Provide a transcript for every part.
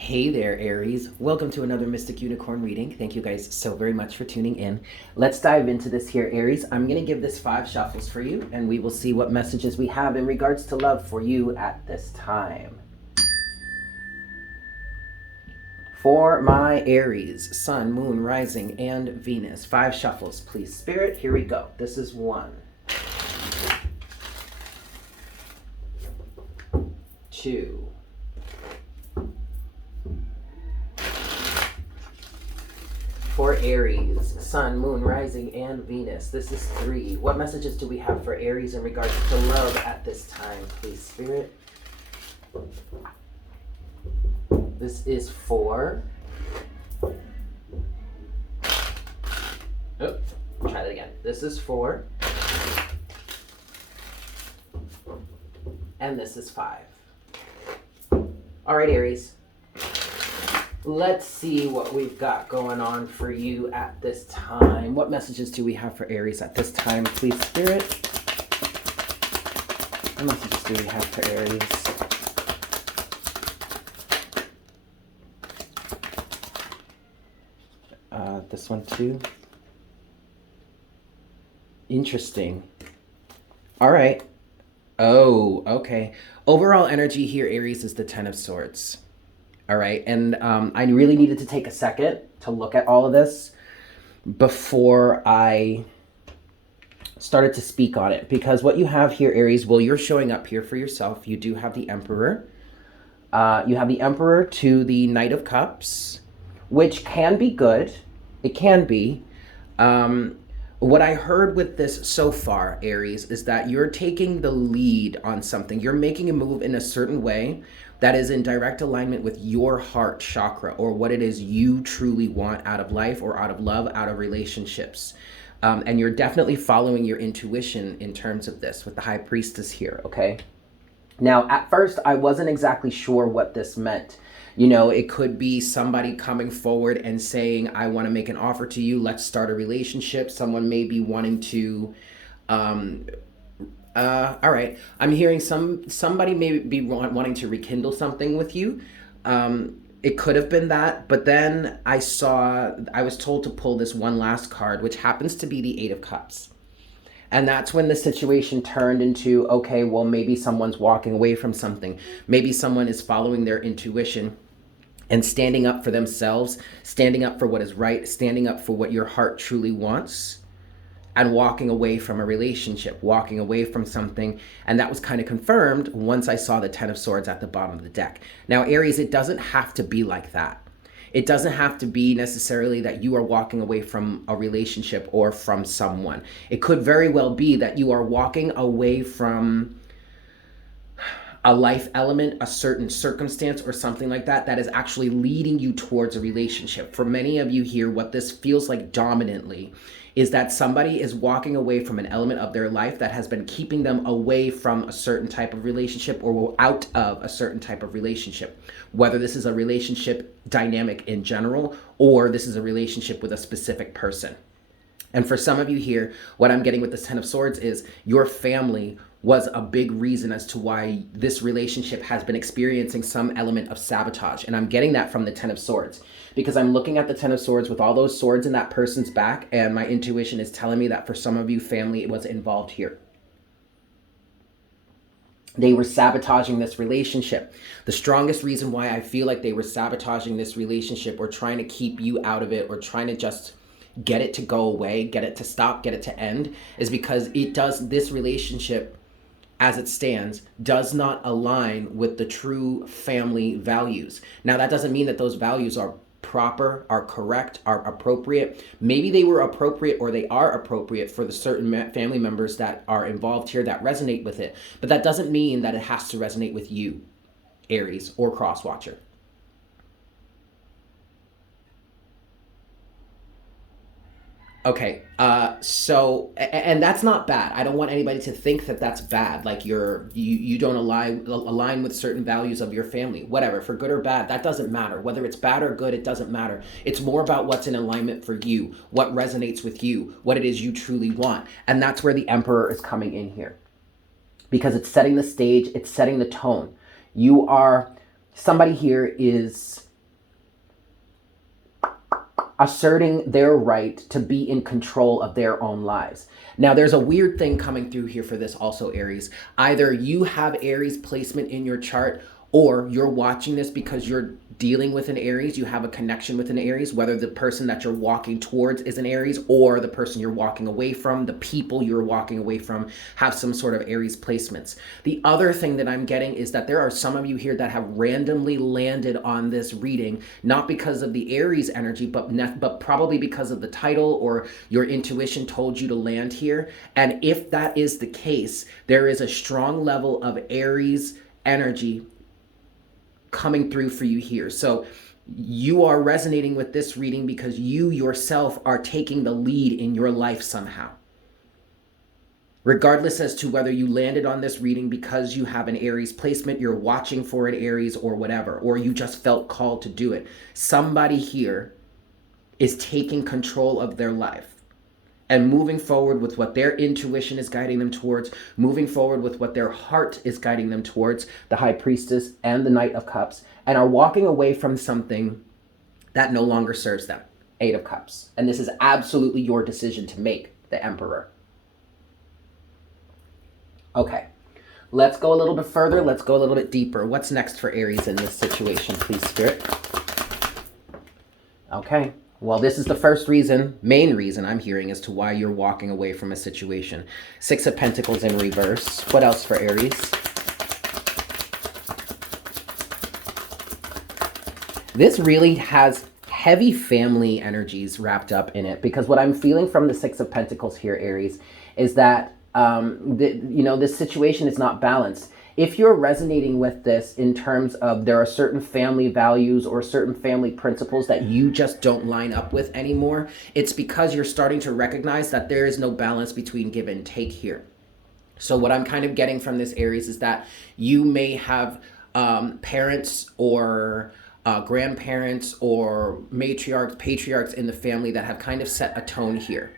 Hey there, Aries. Welcome to another Mystic Unicorn reading. Thank you guys so very much for tuning in. Let's dive into this here, Aries. I'm going to give this 5 shuffles for you, and we will see what messages we have in regards to love for you at this time. For my Aries, Sun, Moon, Rising, and Venus. 5 shuffles, please. Spirit, here we go. This is 1. 2. For Aries, Sun, Moon, Rising, and Venus. This is 3. What messages do we have for Aries in regards to love at this time, please, Spirit? This is 4. Oh, try that again. This is 4. And this is 5. All right, Aries. Let's see what we've got going on for you at this time. What messages do we have for Aries at this time, please, Spirit? What messages do we have for Aries? This one too. Interesting. All right. Oh, okay. Overall energy here, Aries, is the 10 of Swords. All right, and I really needed to take a second to look at all of this before I started to speak on it. Because what you have here, Aries, well, you're showing up here for yourself. You do have the Emperor. You have the Emperor to the Knight of Cups, which can be good. It can be. What I heard with this so far, Aries, is that you're taking the lead on something. You're making a move in a certain way that is in direct alignment with your heart chakra, or what it is you truly want out of life, or out of love, out of relationships. And you're definitely following your intuition in terms of this with the High Priestess here, okay? Now, at first, I wasn't exactly sure what this meant. You know, it could be somebody coming forward and saying, I want to make an offer to you. Let's start a relationship. Someone may be wanting to, all right. I'm hearing somebody may be wanting to rekindle something with you. It could have been that, but then I was told to pull this one last card, which happens to be the 8 of Cups. And that's when the situation turned into, okay, well, maybe someone's walking away from something. Maybe someone is following their intuition and standing up for themselves, standing up for what is right, standing up for what your heart truly wants, and walking away from a relationship, walking away from something. And that was kind of confirmed once I saw the 10 of Swords at the bottom of the deck. Now, Aries, it doesn't have to be like that. It doesn't have to be necessarily that you are walking away from a relationship or from someone. It could very well be that you are walking away from a life element, a certain circumstance or something like that, that is actually leading you towards a relationship. For many of you here, what this feels like dominantly is that somebody is walking away from an element of their life that has been keeping them away from a certain type of relationship, or out of a certain type of relationship. Whether this is a relationship dynamic in general, or this is a relationship with a specific person. And for some of you here, what I'm getting with this 10 of Swords is your family was a big reason as to why this relationship has been experiencing some element of sabotage. And I'm getting that from the 10 of Swords, because I'm looking at the 10 of Swords with all those swords in that person's back, and my intuition is telling me that for some of you, family was involved here. They were sabotaging this relationship. The strongest reason why I feel like they were sabotaging this relationship, or trying to keep you out of it, or trying to just get it to go away, get it to stop, get it to end, is because this relationship, as it stands, does not align with the true family values. Now, that doesn't mean that those values are proper, are correct, are appropriate. Maybe they were appropriate, or they are appropriate for the certain family members that are involved here that resonate with it. But that doesn't mean that it has to resonate with you, Aries or Crosswatcher. Okay, so, and that's not bad. I don't want anybody to think that that's bad, like you don't align with certain values of your family, whatever, for good or bad, that doesn't matter. Whether it's bad or good, it doesn't matter. It's more about what's in alignment for you, what resonates with you, what it is you truly want. And that's where the Emperor is coming in here, because it's setting the stage, it's setting the tone. Somebody here is asserting their right to be in control of their own lives. Now, there's a weird thing coming through here for this also, Aries. Either you have Aries placement in your chart, or you're watching this because you're dealing with an Aries, you have a connection with an Aries, whether the person that you're walking towards is an Aries or the person you're walking away from, the people you're walking away from have some sort of Aries placements. The other thing that I'm getting is that there are some of you here that have randomly landed on this reading, not because of the Aries energy, but probably because of the title or your intuition told you to land here. And if that is the case, there is a strong level of Aries energy coming through for you here. So you are resonating with this reading because you yourself are taking the lead in your life somehow. Regardless as to whether you landed on this reading because you have an Aries placement, you're watching for an Aries or whatever, or you just felt called to do it. Somebody here is taking control of their life and moving forward with what their intuition is guiding them towards, moving forward with what their heart is guiding them towards, the High Priestess and the Knight of Cups, and are walking away from something that no longer serves them, Eight of Cups. And this is absolutely your decision to make, the Emperor. Okay, let's go a little bit further. Let's go a little bit deeper. What's next for Aries in this situation, please, Spirit? Okay. Well, this is the first reason, main reason I'm hearing as to why you're walking away from a situation. Six of Pentacles in reverse. What else for Aries? This really has heavy family energies wrapped up in it, because what I'm feeling from the Six of Pentacles here, Aries, is that this situation is not balanced. If you're resonating with this in terms of there are certain family values or certain family principles that you just don't line up with anymore, it's because you're starting to recognize that there is no balance between give and take here. So what I'm kind of getting from this, Aries, is that you may have parents or grandparents or matriarchs, patriarchs in the family that have kind of set a tone here.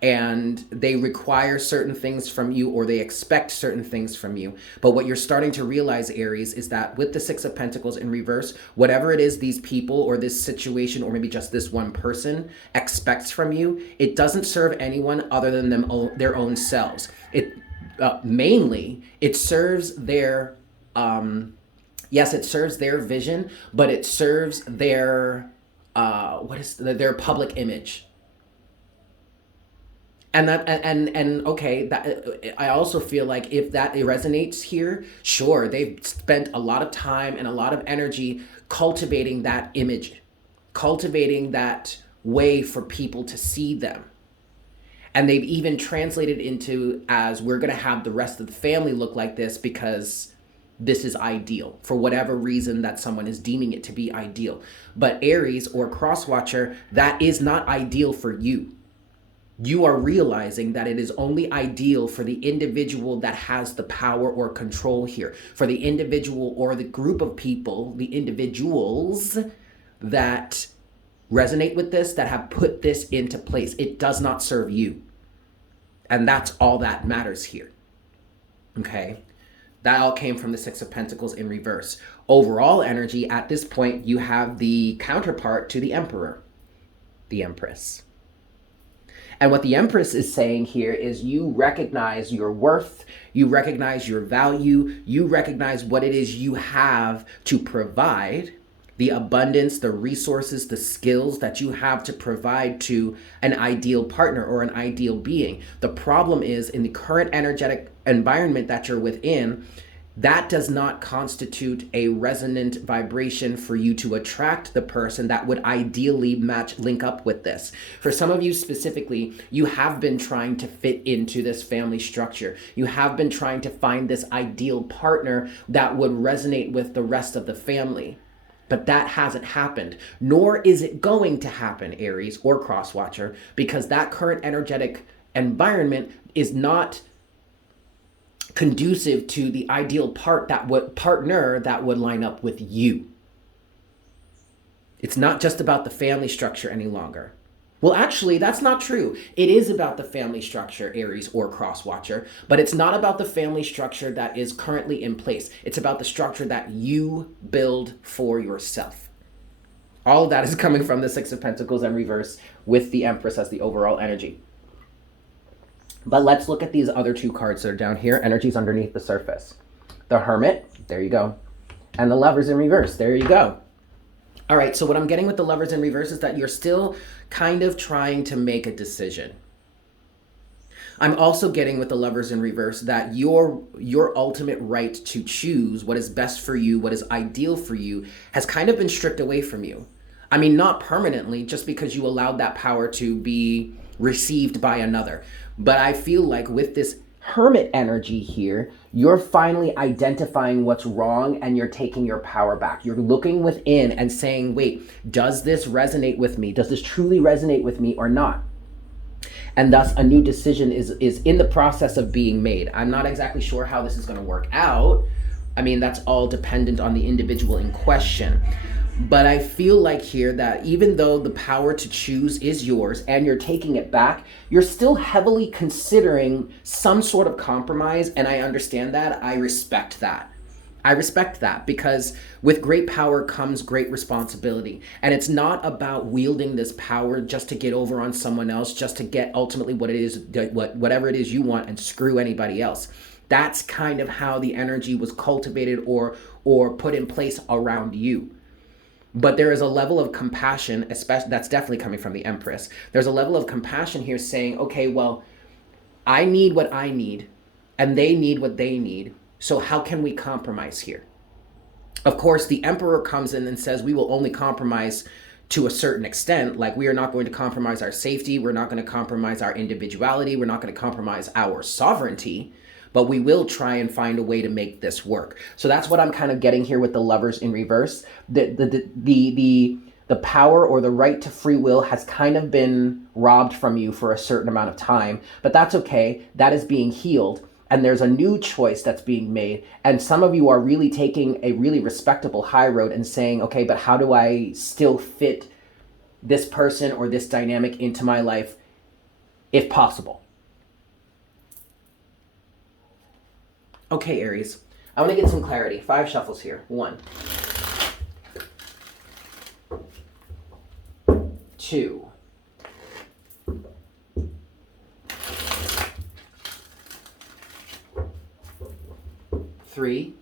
And they require certain things from you, or they expect certain things from you. But what you're starting to realize, Aries, is that with the Six of Pentacles in reverse, whatever it is these people or this situation, or maybe just this one person expects from you, it doesn't serve anyone other than their own selves. It mainly, it serves their, yes, it serves their vision, but it serves their, their public image. And okay, that I also feel like if that resonates here, sure, they've spent a lot of time and a lot of energy cultivating that image, cultivating that way for people to see them. And they've even translated into as we're going to have the rest of the family look like this because this is ideal for whatever reason that someone is deeming it to be ideal. But Aries or Crosswatcher, that is not ideal for you. You are realizing that it is only ideal for the individual that has the power or control here, for the individual or the group of people, the individuals that resonate with this, that have put this into place. It does not serve you. And that's all that matters here. Okay? That all came from the Six of Pentacles in reverse. Overall energy, at this point, you have the counterpart to the Emperor, the Empress. And what the Empress is saying here is you recognize your worth, you recognize your value, you recognize what it is you have to provide, the abundance, the resources, the skills that you have to provide to an ideal partner or an ideal being. The problem is in the current energetic environment that you're within, that does not constitute a resonant vibration for you to attract the person that would ideally link up with this. For some of you specifically, you have been trying to fit into this family structure. You have been trying to find this ideal partner that would resonate with the rest of the family. But that hasn't happened, nor is it going to happen, Aries or Crosswatcher, because that current energetic environment is not conducive to the ideal partner that would line up with you. It's not just about the family structure any longer. Well, actually, that's not true. It is about the family structure, Aries or Crosswatcher, but it's not about the family structure that is currently in place. It's about the structure that you build for yourself. All of that is coming from the Six of Pentacles in reverse with the Empress as the overall energy. But let's look at these other two cards that are down here, energies underneath the surface. The Hermit, there you go. And the Lovers in reverse, there you go. All right, so what I'm getting with the Lovers in reverse is that you're still kind of trying to make a decision. I'm also getting with the Lovers in reverse that your ultimate right to choose what is best for you, what is ideal for you, has kind of been stripped away from you. I mean, not permanently, just because you allowed that power to be received by another. But I feel like with this Hermit energy here, you're finally identifying what's wrong and you're taking your power back. You're looking within and saying, wait, does this resonate with me? Does this truly resonate with me or not? And thus a new decision is in the process of being made. I'm not exactly sure how this is going to work out. I mean, that's all dependent on the individual in question. But I feel like here that even though the power to choose is yours and you're taking it back, you're still heavily considering some sort of compromise. And I understand that. I respect that. I respect that, because with great power comes great responsibility. And it's not about wielding this power just to get over on someone else, just to get ultimately what it is, whatever it is you want, and screw anybody else. That's kind of how the energy was cultivated or put in place around you. But there is a level of compassion, especially that's definitely coming from the Empress. There's a level of compassion here saying, okay, well, I need what I need and they need what they need. So how can we compromise here? Of course, the Emperor comes in and says we will only compromise to a certain extent. Like, we are not going to compromise our safety. We're not going to compromise our individuality. We're not going to compromise our sovereignty. But we will try and find a way to make this work. So that's what I'm kind of getting here with the Lovers in reverse. The power or the right to free will has kind of been robbed from you for a certain amount of time. But that's okay. That is being healed. And there's a new choice that's being made. And some of you are really taking a really respectable high road and saying, okay, but how do I still fit this person or this dynamic into my life if possible? Okay, Aries, I want to get some clarity. 5 shuffles here. 1, 2, 3,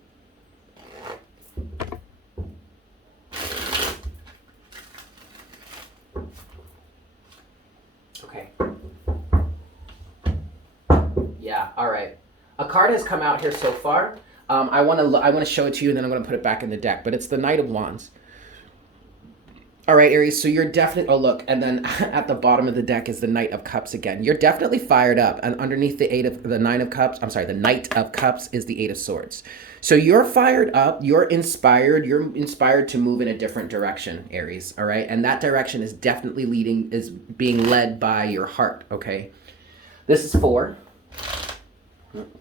4. Okay. Yeah, all right. A card has come out here so far. I want to show it to you, and then I'm going to put it back in the deck. But it's the Knight of Wands. All right, Aries, so you're definitely... Oh, look, and then at the bottom of the deck is the Knight of Cups again. You're definitely fired up. And underneath the Nine of Cups... I'm sorry, the Knight of Cups is the Eight of Swords. So you're fired up. You're inspired. You're inspired to move in a different direction, Aries, all right? And that direction is definitely is being led by your heart, okay? This is 4.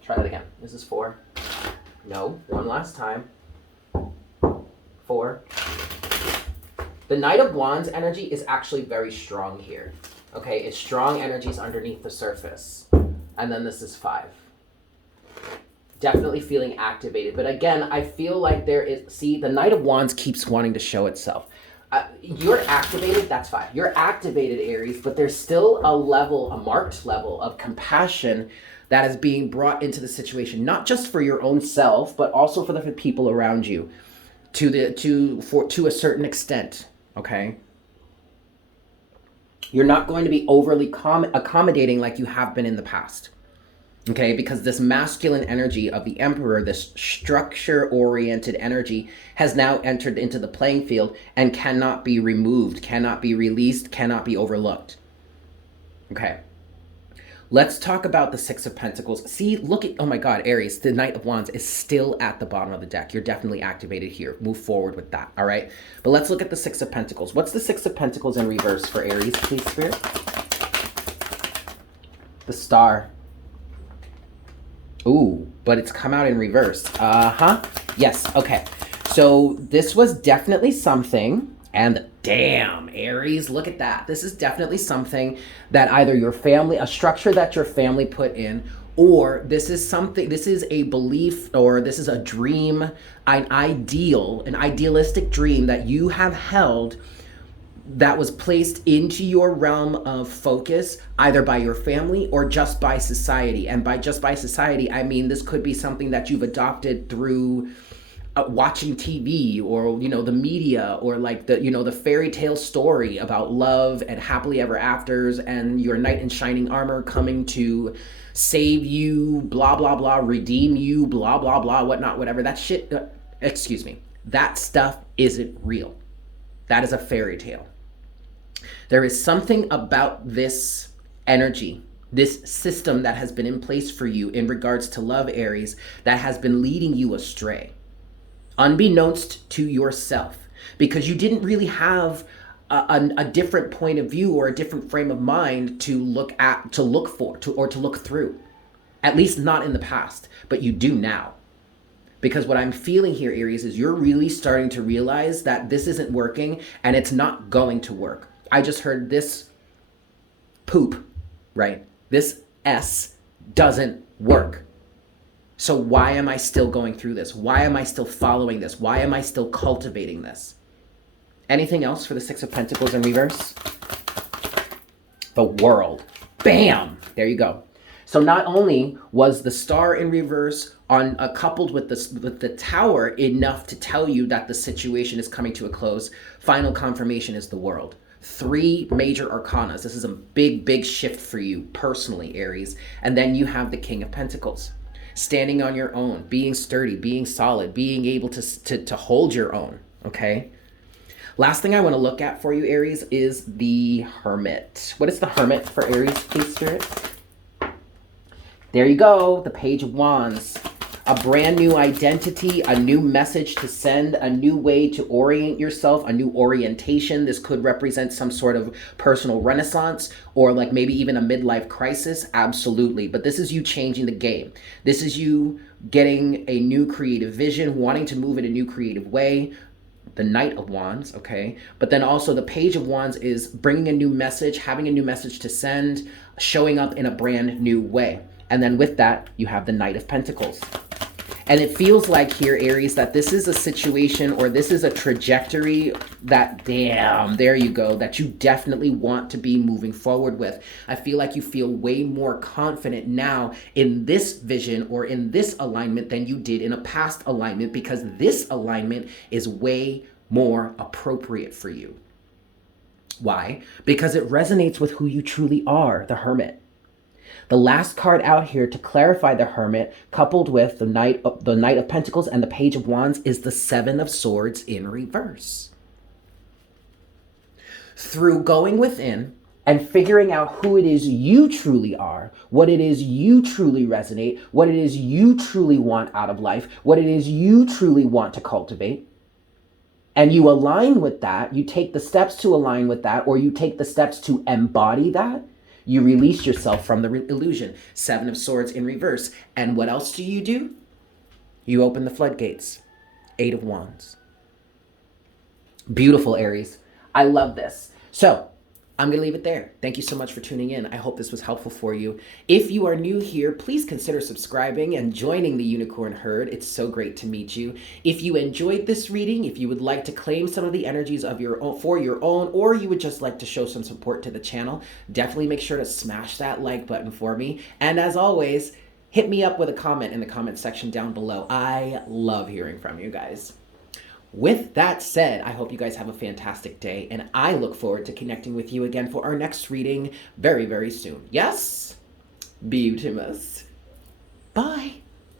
Try that again. This is 4. No. One last time. 4. The Knight of Wands energy is actually very strong here. Okay, it's strong energies underneath the surface. And then this is 5. Definitely feeling activated. But again, I feel like there is... See, the Knight of Wands keeps wanting to show itself. You're activated, that's 5. You're activated, Aries, but there's still a marked level of compassion that is being brought into the situation, not just for your own self, but also for the people around you, to a certain extent, okay? You're not going to be overly accommodating like you have been in the past, okay? Because this masculine energy of the Emperor, this structure-oriented energy, has now entered into the playing field and cannot be removed, cannot be released, cannot be overlooked, okay? Let's talk about the Six of Pentacles. See, look at, oh my God, Aries, the Knight of Wands is still at the bottom of the deck. You're definitely activated here. Move forward with that, all right? But let's look at the Six of Pentacles. What's the Six of Pentacles in reverse for Aries, please, Spirit? The Star. Ooh, but it's come out in reverse. Yes, okay. So this was definitely something. And damn, Aries, look at that. This is definitely something that either your family, a structure that your family put in, or this is a belief, or this is a dream, an idealistic dream that you have held that was placed into your realm of focus, either by your family or just by society. And by just by society, I mean this could be something that you've adopted through watching TV, or the media, or like the fairy tale story about love and happily ever afters and your knight in shining armor coming to save you, blah blah blah, redeem you, blah blah blah, whatnot, whatever. That shit, excuse me, that stuff isn't real. That is a fairy tale. There is something about this energy, this system that has been in place for you in regards to love, Aries, that has been leading you astray, unbeknownst to yourself, because you didn't really have a different point of view or a different frame of mind to look at, to look for, or to look through. At least not in the past, but you do now. Because what I'm feeling here, Aries, is you're really starting to realize that this isn't working and it's not going to work. I just heard this poop, right? This S doesn't work. So why am I still going through this? Why am I still following this? Why am I still cultivating this? Anything else for the Six of Pentacles in reverse? The World. Bam! There you go. So not only was the Star in reverse coupled with the Tower enough to tell you that the situation is coming to a close, final confirmation is the World. 3 major arcanas. This is a big, big shift for you personally, Aries. And then you have the King of Pentacles. Standing on your own, being sturdy, being solid, being able to hold your own, okay? Last thing I want to look at for you, Aries, is the Hermit. What is the Hermit for Aries, please, Spirit? There you go, the Page of Wands. A brand new identity, a new message to send, a new way to orient yourself, a new orientation. This could represent some sort of personal renaissance, or like maybe even a midlife crisis. Absolutely. But this is you changing the game. This is you getting a new creative vision, wanting to move in a new creative way. The Knight of Wands, okay? But then also the Page of Wands is bringing a new message, having a new message to send, showing up in a brand new way. And then with that, you have the Knight of Pentacles. And it feels like here, Aries, that this is a situation, or this is a trajectory that, damn, there you go, that you definitely want to be moving forward with. I feel like you feel way more confident now in this vision or in this alignment than you did in a past alignment, because this alignment is way more appropriate for you. Why? Because it resonates with who you truly are, the Hermit. The last card out here to clarify the Hermit, coupled with the Knight of Pentacles and the Page of Wands, is the Seven of Swords in reverse. Through going within and figuring out who it is you truly are, what it is you truly resonate, what it is you truly want out of life, what it is you truly want to cultivate, and you align with that, you take the steps to align with that, or you take the steps to embody that, you release yourself from the illusion. Seven of Swords in reverse. And what else do? You open the floodgates. 8 of Wands. Beautiful, Aries. I love this. So I'm going to leave it there. Thank you so much for tuning in. I hope this was helpful for you. If you are new here, please consider subscribing and joining the Unicorn Herd. It's so great to meet you. If you enjoyed this reading, if you would like to claim some of the energies of your own, for your own, or you would just like to show some support to the channel, definitely make sure to smash that like button for me. And as always, hit me up with a comment in the comment section down below. I love hearing from you guys. With that said, I hope you guys have a fantastic day, and I look forward to connecting with you again for our next reading very, very soon. Yes? Beautimus. Bye.